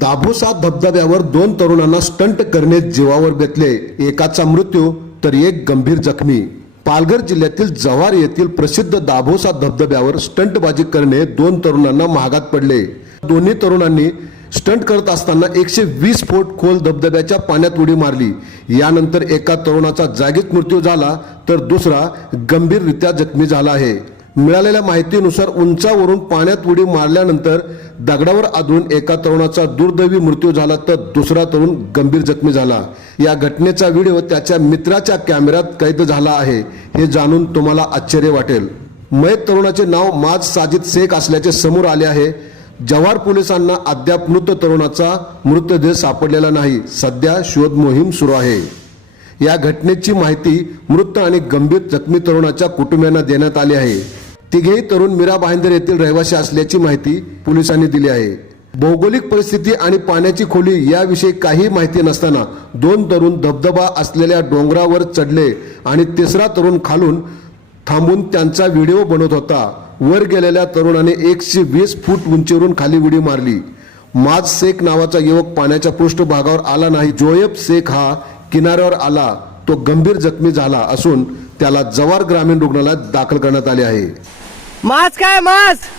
दाभोसा धबधब्यावर दोन तरुणांना स्टंट करणे जीवावर बेतले. एकाचा मृत्यू तर एक गंभीर जखमी. पालघर जिल्ह्यातील जव्हार येथील प्रसिद्ध दाभोसा धबधब्यावर स्टंटबाजी करणे दोन तरुणांना महागात पडले. दोन्ही तरुणांनी स्टंट करत असताना एकशे वीस फूट खोल धबधब्याच्या पाण्यात उडी मारली. यानंतर एका तरुणाचा जागीच मृत्यू झाला तर दुसरा गंभीररित्या जखमी झाला आहे. मिळालेल्या माहितीनुसार उंचावरून पाण्यात उडी मारल्यानंतर दगडावर आदळून एका तरुणाचा दुर्दैवी मृत्यू झाला तर दुसरा तरुण गंभीर जखमी झाला. या घटनेचा व्हिडिओ त्याच्या मित्राच्या कॅमेऱ्यात कैद झाला आहे. हे जाणून तुम्हाला आश्चर्य वाटेल. मयत तरुणाचे नाव माज साजिद शेख असल्याचे समोर आले आहे. जव्हार पोलिसांना अद्याप मृत तरुणाचा मृतदेह सापडलेला नाही. सध्या शोध मोहीम सुरू आहे. या घटनेची माहिती मृत आणि गंभीर जखमी तरुणाच्या कुटुंबियांना देण्यात आली आहे. तिघेही तरुण मीरा भाईंदर येथील रहिवासी असल्याची माहिती पोलिसांनी दिली आहे. भौगोलिक परिस्थिती आणि पाण्याची खोली याविषयी काही माहिती नसताना दोन तरुण धबधबा असलेल्या डोंगरावर चढले आणि तिसरा तरुण खालून थांबून त्यांचा व्हिडिओ बनवत होता. वर गेलेल्या तरुणाने एकशे वीस फूट उंचीवरून खाली उडी मारली. माज शेख नावाचा युवक पाण्याच्या पृष्ठभागावर आला नाही. जोयब शेख हा किनाऱ्यावर आला. तो गंभीर जखमी झाला असून त्याला जवार ग्रामीण रुग्णालयात दाखल करण्यात आले आहे. मास्क काय मास्क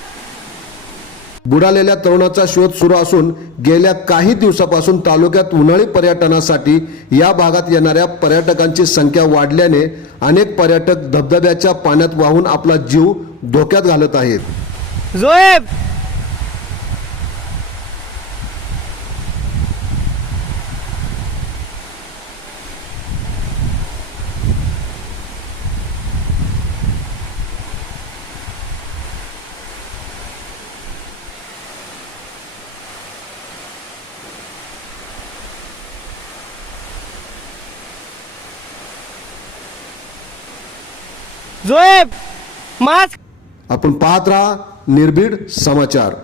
बुडालेल्या तरुणाचा शोध सुरू असून गेल्या काही दिवसापासून तालुक्यात उन्हाळी पर्यटनासाठी या भागात येणाऱ्या पर्यटकांची संख्या वाढल्याने अनेक पर्यटक धबधब्याच्या पाण्यात वाहून आपला जीव धोक्यात घालत आहेत. जोएब! जोएब मास्क. आपण पाहत राहा निर्भीड समाचार.